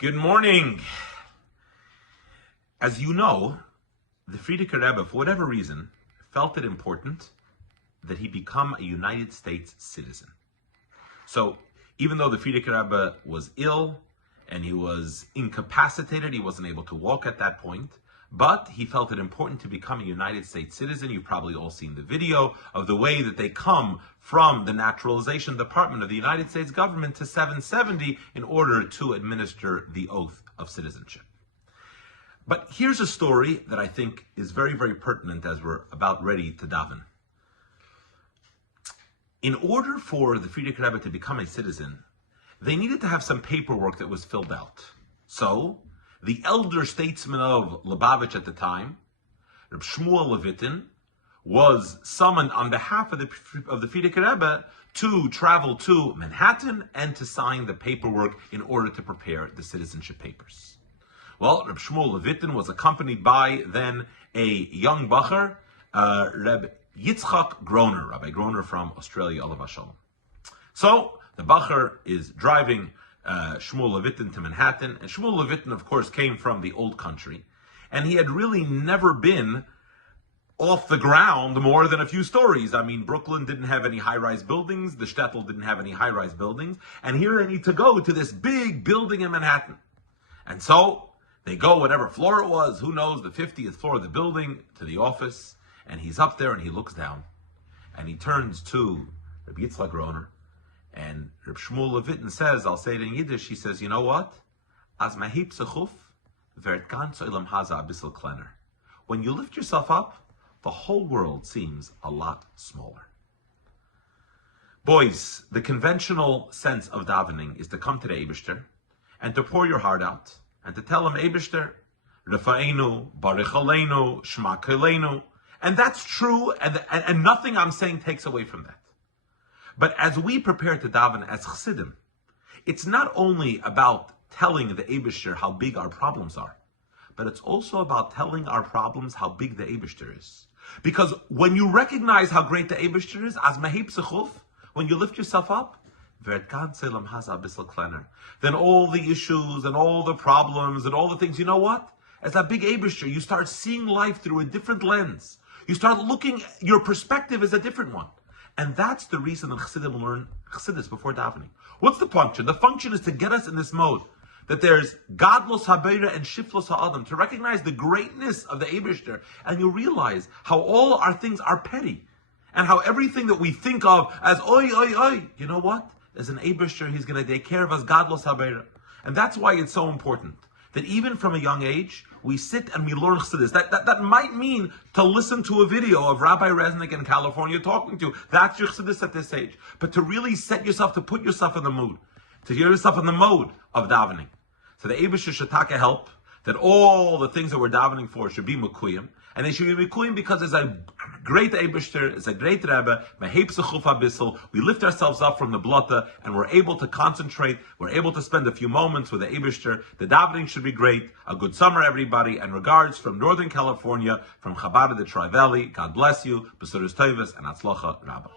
Good morning. As you know, the Frierdiker Rebbe, for whatever reason, felt it important that he become a United States citizen. So, even though the Frierdiker Rebbe was ill and he was incapacitated, he wasn't able to walk at that point, but he felt it important to become a United States citizen. You've probably all seen the video of the way that they come from the Naturalization Department of the United States government to 770 in order to administer the oath of citizenship. But here's a story that I think is very, very pertinent as we're about ready to daven. In order for the Frierdiker Rebbe to become a citizen, they needed to have some paperwork that was filled out. So, the elder statesman of Lubavitch at the time, Reb Shmuel Levitin, was summoned on behalf of the Frierdiker Rebbe to travel to Manhattan and to sign the paperwork in order to prepare the citizenship papers. Well, Reb Shmuel Levitin was accompanied by then a young bacher, Reb Yitzchak Groner, Rabbi Groner from Australia, Olav Hashalom. So, the bacher is driving Shmuel Levitin to Manhattan, and Shmuel Levitin, of course, came from the old country, and he had really never been off the ground more than a few stories. I mean, Brooklyn didn't have any high-rise buildings, the shtetl didn't have any high-rise buildings, and here they need to go to this big building in Manhattan. And so, they go whatever floor it was, who knows, the 50th floor of the building, to the office, and he's up there and he looks down, and he turns to Rabbi Yitzchak Groner, and Reb Shmuel Levitin says, I'll say it in Yiddish, he says, you know what? Az mahib sechuf, vert ganz olam haza a bissel kleiner. When you lift yourself up, the whole world seems a lot smaller. Boys, the conventional sense of davening is to come to the Eibishter and to pour your heart out and to tell him, Eibishter, Rafa'enu, Baruch Aleinu, Shema Keleinu. And that's true, and nothing I'm saying takes away from that. But as we prepare to daven as Chassidim, it's not only about telling the Eibishter how big our problems are, but it's also about telling our problems how big the Eibishter is. Because when you recognize how great the Eibishter is, as mahib sechuf, when you lift yourself up, then all the issues and all the problems and all the things, you know what? As a big Eibishter, you start seeing life through a different lens. You start looking, your perspective is a different one. And that's the reason that Chassidim learn Chassidus before davening. What's the function? The function is to get us in this mode that there's Gadlos HaBeira and Shiflos HaAdam, to recognize the greatness of the Eibishter, and you realize how all our things are petty, and how everything that we think of as oi, oi, oi, you know what? As an Eibishter, he's going to take care of us, Gadlos HaBeira. And that's why it's so important that even from a young age, we sit and we learn Chassidus. That might mean to listen to a video of Rabbi Resnick in California talking to you. That's your Chassidus at this age. But to really set yourself, to put yourself in the mood, to get yourself in the mode of davening. So the Eibishter should take a help, that all the things that we're davening for should be mekuyim, and they should be mekuyim because there's a great Eibishter, it's a great Rebbe, mahib sechuf abissel. We lift ourselves up from the blotta, and we're able to concentrate, we're able to spend a few moments with the Eibishter. The davening should be great. A good summer, everybody, and regards from Northern California, from Chabad of the Tri-Valley. God bless you, Besuras Tovas, and Atzlocha Rabba.